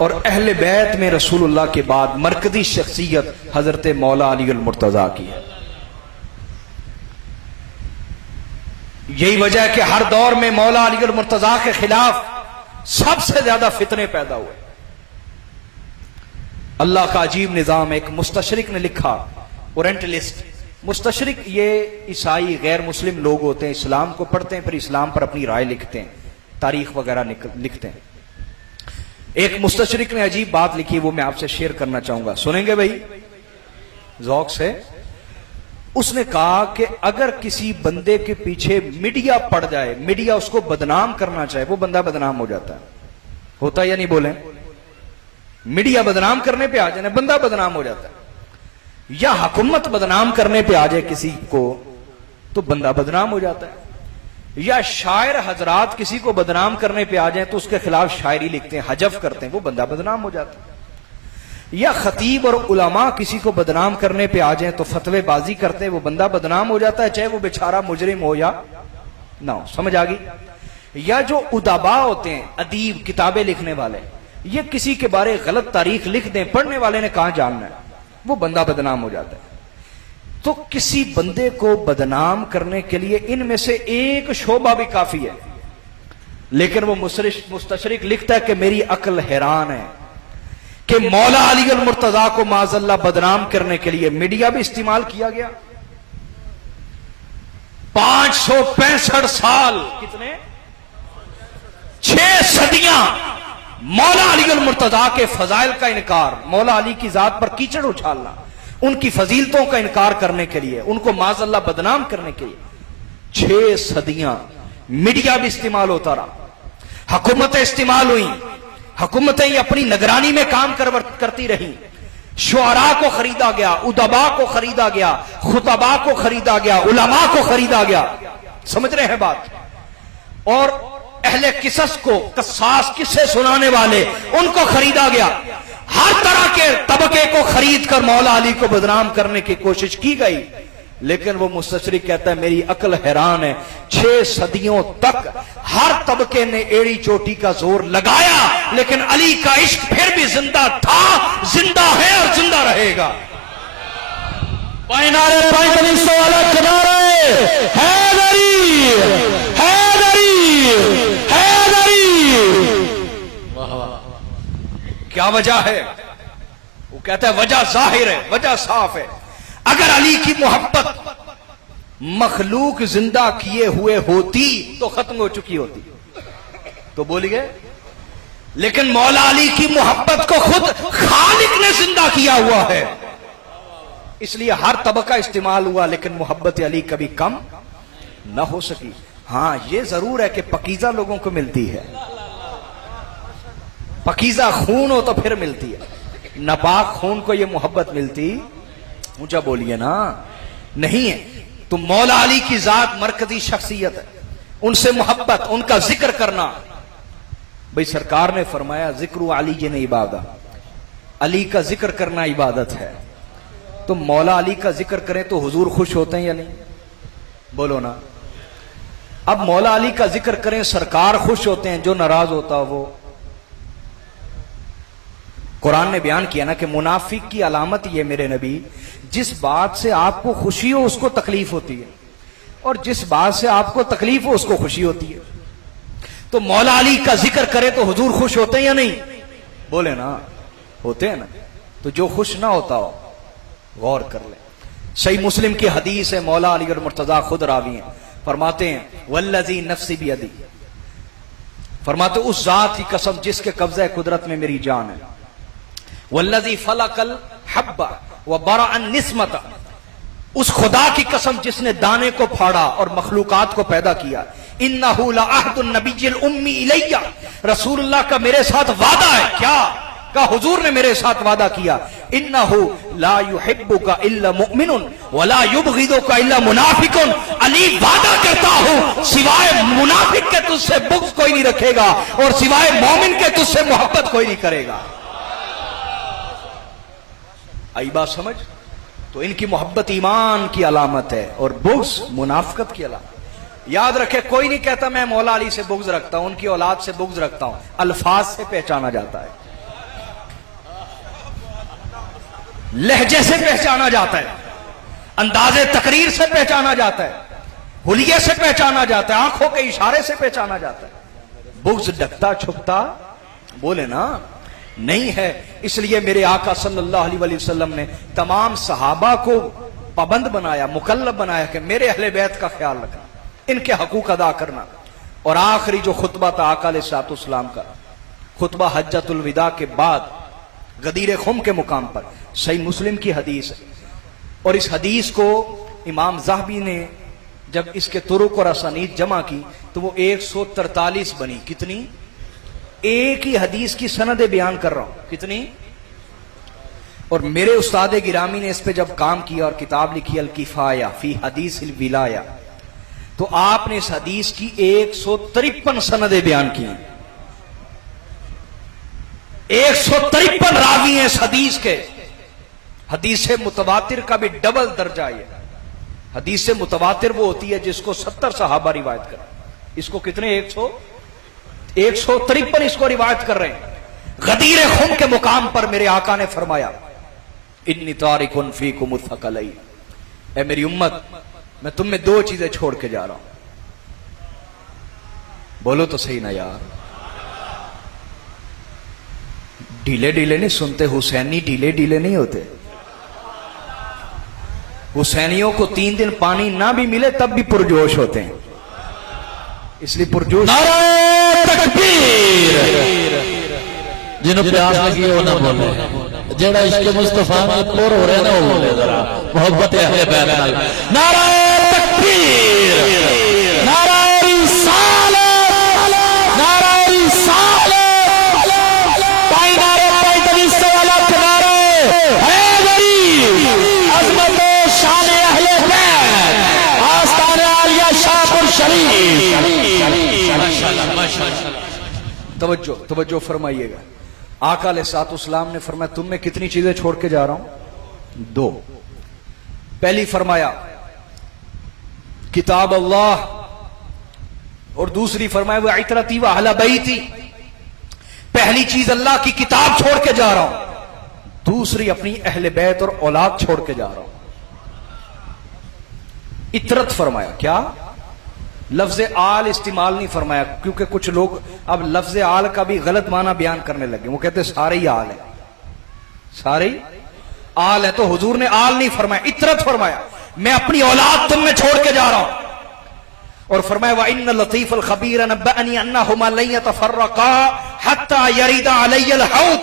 और अहले बैत में रसूलुल्लाह के बाद मरकजी शख्सियत हजरत मौला अली अल मुर्तजा की है। यही वजह है कि हर दौर में मौला अली अल मुर्तजा के खिलाफ सबसे ज्यादा फितने पैदा हुए। अल्लाह का अजीब निजाम। एक मुस्तशरिक ने लिखा, ओरिएंटलिस्ट। मुस्तशरिक ये ईसाई गैर मुस्लिम लोग होते हैं, इस्लाम को पढ़ते हैं फिर इस्लाम पर अपनी राय लिखते हैं, तारीख वगैरह लिखते हैं। एक मुस्तशरिक ने अजीब बात लिखी, वो मैं आपसे शेयर करना चाहूंगा, सुनेंगे भाई ज़ौक़ से। उसने कहा कि अगर किसी बंदे के पीछे मीडिया पड़ जाए, मीडिया उसको बदनाम करना चाहे, वो बंदा बदनाम हो जाता है। होता या नहीं बोले? मीडिया बदनाम करने पे आ जाए बंदा बदनाम हो जाता है, या हुकूमत बदनाम करने पे आ जाए किसी को तो बंदा बदनाम हो जाता है, या शायर हजरात किसी को बदनाम करने पे आ जाए तो उसके खिलाफ शायरी लिखते हैं, हजफ करते हैं, वो बंदा बदनाम हो जाता है, या खतीब और उलमा किसी को बदनाम करने पे आ जाए तो फतवेबाजी करते हैं, वो बंदा बदनाम हो जाता है, चाहे वो बेचारा मुजरिम हो या ना हो। समझ आ गई? या जो उदाबा होते हैं, अदीब, किताबें लिखने वाले, ये किसी के बारे गलत तारीख लिख दें, पढ़ने वाले ने कहां जानना है, वो बंदा बदनाम हो जाता है। तो किसी बंदे को बदनाम करने के लिए इनमें से एक शोबा भी काफी है, लेकिन वो मुस्तशरिक लिखता है कि मेरी अक्ल हैरान है कि मौला अली अल मुर्तजा को माज़अल्लाह बदनाम करने के लिए मीडिया भी इस्तेमाल किया गया। 565 साल, कितने 6 सदियां मौला अली अल मुर्तजा के फजाइल का इनकार, मौला अली की जात पर कीचड़ उछालना, उनकी फजीलतों का इनकार करने के लिए, उनको माज़अल्लाह बदनाम करने के लिए 6 सदियां मीडिया भी इस्तेमाल होता रहा, हुकूमतें इस्तेमाल हुई, हुकूमतें अपनी निगरानी में काम करती रही, शुअरा को खरीदा गया, उदबा को खरीदा गया, खुतबा को खरीदा गया, उलमा को खरीदा गया। समझ रहे हैं बात? और अहले किसस को, कस्सास किस्से सुनाने वाले, उनको खरीदा गया। हर तरह के तबके को खरीद कर मौला अली को बदनाम करने की कोशिश की गई, लेकिन वो मुस्तशरिक कहता है मेरी अक्ल हैरान है, 6 सदियों तक हर तबके ने एड़ी चोटी का जोर लगाया, लेकिन अली का इश्क फिर भी जिंदा था, जिंदा है और जिंदा रहेगा। क्या वजह है? वो कहता है वजह जाहिर है, वजह साफ है। अगर अली की मोहब्बत मखलूक जिंदा किए हुए होती तो खत्म हो चुकी होती, तो बोलिए, लेकिन मौला अली की मोहब्बत को खुद खालिक ने जिंदा किया हुआ है, इसलिए हर तबका इस्तेमाल हुआ, लेकिन मोहब्बत अली कभी कम ना हो सकी। हां, यह जरूर है कि पकीजा लोगों को मिलती है, पकीजा खून हो तो फिर मिलती है, नापाक खून को यह मोहब्बत मिलती, ऊंचा बोलिए ना, नहीं है। तो मौला अली की जात मरकजी शख्सियत है, उनसे मोहब्बत, उनका जिक्र करना। भाई सरकार ने फरमाया जिक्र अली जी ने इबादत, अली का जिक्र करना इबादत है। तो मौला अली का जिक्र करें तो हुजूर खुश होते हैं या नहीं? बोलो ना। अब मौला अली का जिक्र करें, सरकार खुश होते हैं, जो नाराज होता वो। कुरान ने बयान किया ना कि मुनाफिक की अलामत ये मेरे नबी, जिस बात से आपको खुशी हो उसको तकलीफ होती है, और जिस बात से आपको तकलीफ हो उसको खुशी होती है। तो मौला अली का जिक्र करे तो हुजूर खुश होते हैं या नहीं? बोले ना, होते हैं ना। तो जो खुश ना होता हो गौर कर ले। सही मुस्लिम की हदीस है, मौला अली और मुर्तजा खुद रावी हैं, फरमाते हैं वल्लज़ी नफ्सी बियदी, फरमाते उस जात की कसम जिसके कब्ज़े कुदरत में मेरी जान है, वल्लज़ी फलकल हब्बा व बरअन निस्मता, उस खुदा की कसम जिसने दाने को फाड़ा और मखलूकात को पैदा किया, इन्नहु लअहदुन नबिय्यिल उम्मी इलैया, रसूलुल्लाह का मेरे साथ वादा है। क्या का? हुजूर ने मेरे साथ वादा किया, इन्नहु ला युहिब्बुका इल्ला मुमिनुन व ला युबग़िदुका इल्ला मुनाफिकुन, अली वादा करता हूं सिवाय मुनाफिक के तुझसे बुग़्ज़ कोई नहीं रखेगा और सिवाय मोमिन के तुझसे मोहब्बत कोई नहीं करेगा। आई बात समझ? तो इनकी मोहब्बत ईमान की अलामत है और बुग़्ज़ मुनाफिकत की अलामत। याद रखे, कोई नहीं कहता मैं मौला अली से बुग़्ज़ रखता हूं, उनकी औलाद से बुग़्ज़ रखता हूं, अल्फाज से पहचाना जाता है। लहजे से पहचाना जाता है, अंदाजे तकरीर से पहचाना जाता है, हुलिये से पहचाना जाता है, आंखों के इशारे से पहचाना जाता है। बुग़्ज़ ढकता छुपता बोले ना नहीं है। इसलिए मेरे आका सल्लल्लाहु अलैहि वसल्लम ने तमाम सहाबा को पाबंद बनाया, मुकल्लफ बनाया कि मेरे अहले बैत का ख्याल रखना, इनके हकूक अदा करना। और आखिरी जो खुतबा था आका अलैहिस्सलाम का खुतबा हज्जतुल विदा के बाद गदीर खुम के मुकाम पर, सही मुस्लिम की हदीस है। और इस हदीस को इमाम ज़हबी ने जब इसके तुरुक और असानीद जमा की तो वो 143 बनी। कितनी? एक ही हदीस की सनदे बयान कर रहा हूं, कितनी? और मेरे उस्ताद गिरामी ने इस पे जब काम किया और किताब लिखी अल किफाया फी हदीस अल विलाया, तो आपने इस हदीस की 153 सनदे बयान की। 153 रावी हैं इस हदीस के। हदीस मुतवातिर का भी डबल दर्जा है। हदीस मुतवातिर वो होती है जिसको 70 सहाबा रिवायत कर, इसको कितने 153 इसको रिवायत कर रहे हैं। गदीर खुम के मुकाम पर मेरे आका ने फरमाया इन्नी तारिकुन फीकुम मुत्थकलैन, ऐ मेरी उम्मत मैं तुम में दो चीजें छोड़ के जा रहा हूं। बोलो तो सही ना यार, ढीले ढीले नहीं सुनते। हुसैनी ढीले ढीले नहीं होते। हुसैनियों को 3 दिन पानी ना भी मिले तब भी पुरजोश होते हैं, इसलिए पुरजोश। तकबीर जिन्होंने प्यास लगी हो ना बोले, जेड़ा इश्क मुस्तफा में पुर हो रहे ना वो बोले जरा मोहब्बत अहले बैत नाल। नारा तकबीर, नारा रिसालत, नारा रिसालत, पाई नारे पाई तभी से वाला नारा है गरीब अजमत शान अहले बैत आस्ताने आलिया शाहपुर शरीफ। तवज्जो तवज्जो फरमाइएगा। आका अलैहिस्सलाम ने फरमाया तुम में कितनी चीजें छोड़ के जा रहा हूं? 2। पहली फरमाया किताब अल्लाह, और दूसरी फरमाया वह इतरती व अहले बैती। पहली चीज अल्लाह की किताब छोड़ के जा रहा हूं, दूसरी अपनी अहले बैत और औलाद छोड़ के जा रहा हूं। इतरत फरमाया, क्या? लफ्ज आल इस्तेमाल नहीं फरमाया, क्योंकि कुछ लोग अब लफ्ज आल का भी गलत माना बयान करने लगे। वो कहते सारे ही आल है, सारे ही आल है, तो हुजूर ने आल नहीं फरमाया, इतरत फरमाया मैं अपनी औलाद तुम में छोड़ के जा रहा हूं। और फरमाया व इन्न लतीफ अल खबीर नब्बअनी अन्नहुमा लन यतफर्रका हत्ता यरिदा अलैयल हौद।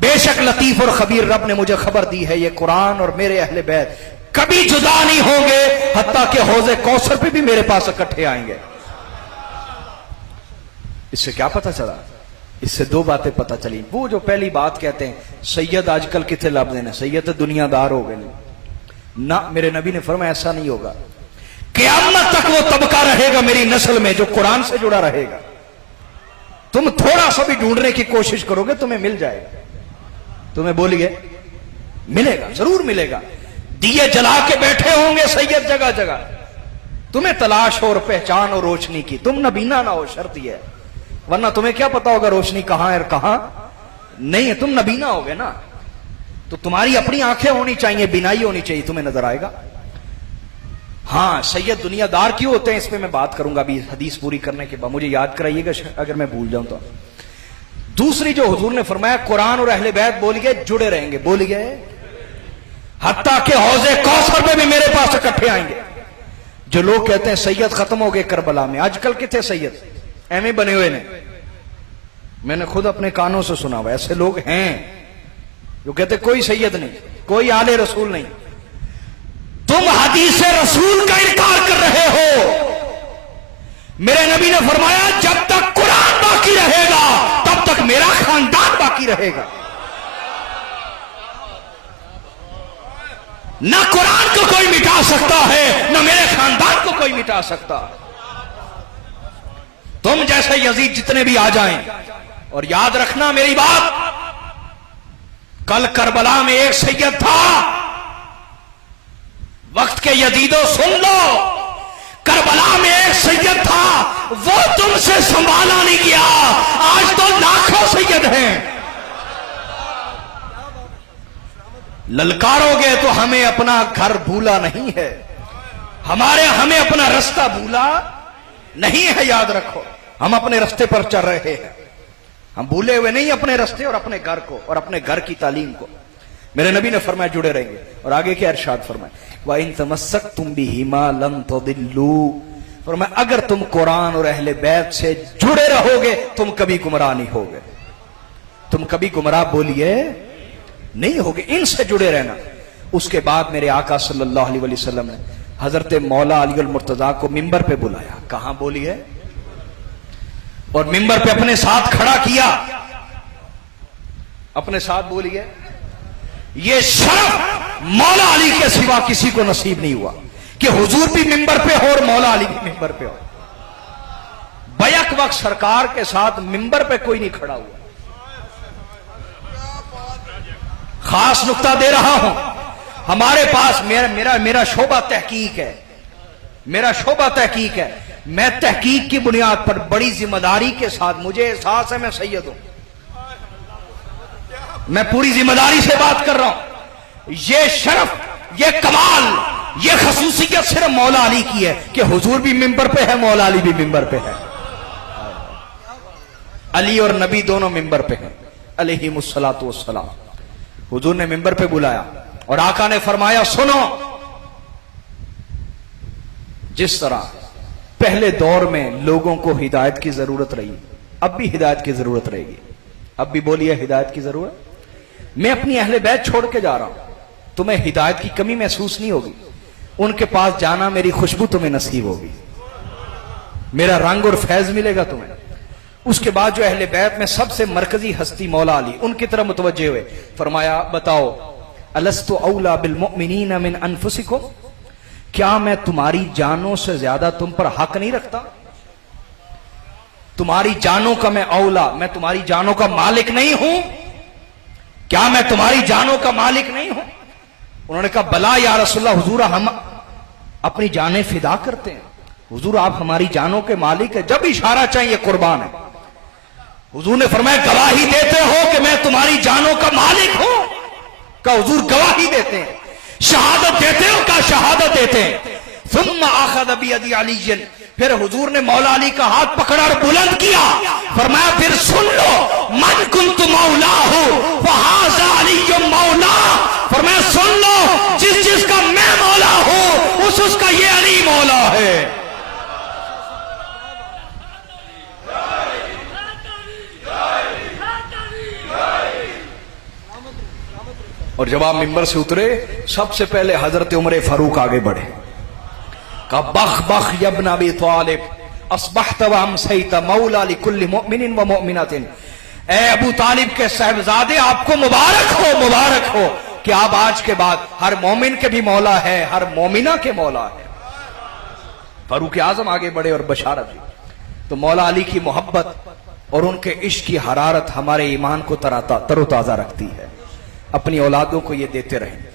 बेशक लतीफ और खबीर रब ने मुझे खबर दी है ये कुरान और मेरे अहले बैत कभी जुदा नहीं होंगे, हत्ता के हौज़े कौसर पे भी मेरे पास इकट्ठे आएंगे। इससे क्या पता चला? इससे 2 बातें पता चली। वो जो पहली बात कहते हैं सैयद आजकल कितने लफ्ज़ हैं, सैयद तो दुनियादार हो गए ना। मेरे नबी ने फरमाया ऐसा नहीं होगा, क़यामत तक वो तबका रहेगा मेरी नस्ल में जो कुरान से जुड़ा रहेगा। तुम थोड़ा सा भी ढूंढने की कोशिश करोगे तुम्हें मिल जाएगा। तुम्हें बोलिए मिलेगा, जरूर मिलेगा। दिए जला के बैठे होंगे सैयद जगह जगह, तुम्हें तलाश हो और पहचान और रोशनी की। तुम नबीना ना हो, शर्त यह है, वरना तुम्हें क्या पता होगा रोशनी कहां है और कहां नहीं है। तुम नबीना होगे ना, तो तुम्हारी अपनी आंखें होनी चाहिए, बिनाई होनी चाहिए, तुम्हें नजर आएगा। हां, सैयद दुनियादार क्यों होते हैं इस पे मैं बात करूंगा अभी हदीस पूरी करने के बाद, मुझे याद कराइएगा अगर मैं भूल जाऊं तो। दूसरी जो हुजूर ने फरमाया कुरान और अहले बैत बोलिए जुड़े रहेंगे, बोलिए हत्ता के हौज़े कौसर पे भी मेरे पास इकट्ठे आएंगे। जो लोग कहते हैं सैयद खत्म हो गए करबला में, आजकल कितने सैयद एम बने हुए ने, मैंने खुद अपने कानों से सुना हुआ। ऐसे लोग हैं जो कहते कोई सैयद नहीं, कोई आले रसूल नहीं। तुम हदीस रसूल का इनकार कर रहे हो। मेरे नबी ने फरमाया जब तक कुरान बाकी रहेगा तब तक मेरा खानदान बाकी रहेगा। ना कुरान को कोई मिटा सकता है, ना मेरे खानदान को कोई मिटा सकता। तुम जैसे यजीद जितने भी आ जाएं, और याद रखना मेरी बात, कल करबला में एक सैयद था, वक्त के यजीदों सुन लो, करबला में एक सैयद था, वो तुमसे संभाला नहीं गया। आज तो लाखों सैयद हैं। ललकारोगे तो हमें अपना घर भूला नहीं है, हमें अपना रास्ता भूला नहीं है। याद रखो, हम अपने रास्ते पर चल रहे हैं, हम भूले हुए नहीं अपने रास्ते और अपने घर को और अपने घर की तालीम को। मेरे नबी ने फरमाया जुड़े रहेंगे। और आगे क्या इरशाद फरमाया, व इन तमस्सकतुम बिहिमा लन तदिल्लू, फरमाया अगर तुम कुरान और अहले बैत से जुड़े रहोगे तुम कभी गुमराह नहीं होगे, तुम कभी गुमराह बोलिए नहीं होगे, इनसे जुड़े रहना। उसके बाद मेरे आका सल्लल्लाहु अलैहि वसल्लम ने हजरत मौला अली अल मुर्तजा को मिंबर पे बुलाया। कहां बोलिए? और मिंबर पे अपने साथ खड़ा किया, अपने साथ बोलिए। ये शर्फ मौला अली के सिवा किसी को नसीब नहीं हुआ कि हुजूर भी मिंबर पे हो और मौला अली भी मिंबर पे हो। बैक वक्त सरकार के साथ मिंबर पे कोई नहीं खड़ा हुआ। खास नुक्ता दे रहा हूं, हमारे पास मेरा शोबा तहकीक है, मेरा शोबा तहकीक है। मैं तहकीक की बुनियाद पर बड़ी जिम्मेदारी के साथ, मुझे एहसास है मैं सैयद हूं, मैं पूरी जिम्मेदारी से बात कर रहा हूं। ये शरफ, ये कमाल, ये खसूसियत सिर्फ मौला अली की है कि हुजूर भी मिंबर पे है, मौला अली भी मिंबर पे है। अली और नबी दोनों मिंबर पे हैं अलैहिमुस्सलातु वस्सलाम। हुजूर ने मिंबर पे बुलाया और आका ने फरमाया सुनो, जिस तरह पहले दौर में लोगों को हिदायत की जरूरत रही, अब भी हिदायत की जरूरत रहेगी। अब भी बोलिए हिदायत की जरूरत। मैं अपनी अहले बैत छोड़ के जा रहा हूं, तुम्हें हिदायत की कमी महसूस नहीं होगी। उनके पास जाना मेरी खुशबू तुम्हें नसीब होगी, मेरा रंग और फैज मिलेगा तुम्हें। उसके बाद जो अहले बैत में सबसे मरकजी हस्ती मौला अली, उनकी तरफ मुतवज्जे हुए, फरमाया बताओ अलस्तु औला बिल मुमिनीना मिन अनफुसिकुम, क्या मैं तुम्हारी जानों से ज्यादा तुम पर हक नहीं रखता? तुम्हारी जानों का मैं औला, मैं तुम्हारी जानों का मालिक नहीं हूं? क्या मैं तुम्हारी जानों का मालिक नहीं हूं? उन्होंने कहा बला या रसूलल्लाह, हुजूर हम अपनी जानें फिदा करते हैं, हुजूर आप हमारी जानों के मालिक है, जब इशारा चाहिए कुर्बान है। हुजूर ने फरमाया गवाही देते हो कि मैं तुम्हारी जानों का मालिक हूं? का हुजूर गवाही देते हैं। शहादत देते हो? का शहादत देते हैं। सुम्मा आखद बियदी अलीयन, फिर हुजूर ने मौला अली का हाथ पकड़ा और बुलंद किया, फरमाया फिर सुन लो, मन कुन्तु मौलाहु फहाज़ा अलीयुम मौला, फरमाया सुन लो, जिस जिसका मैं मौला हूं उसका ये अली मौला है। और जब आप मिंबर से उतरे, सबसे पहले हजरत उमर फारूक आगे बढ़े, कहा बख बख यब्न अबी तालिब अस्बहत व अमसैत मौला लिकुल्लि मुमिनिन व मुमिनतिन, ए अबू तालिब के साहबजादे आपको मुबारक हो, मुबारक हो कि आप आज के बाद हर मोमिन के भी मौला है, हर मोमिना के मौला है। फारूक आजम आगे बढ़े और बशारत दी। तो मौला अली की मोहब्बत और उनके इश्क की हरारत हमारे ईमान को तरोताजा रखती है। अपनी औलादों को ये देते रहें।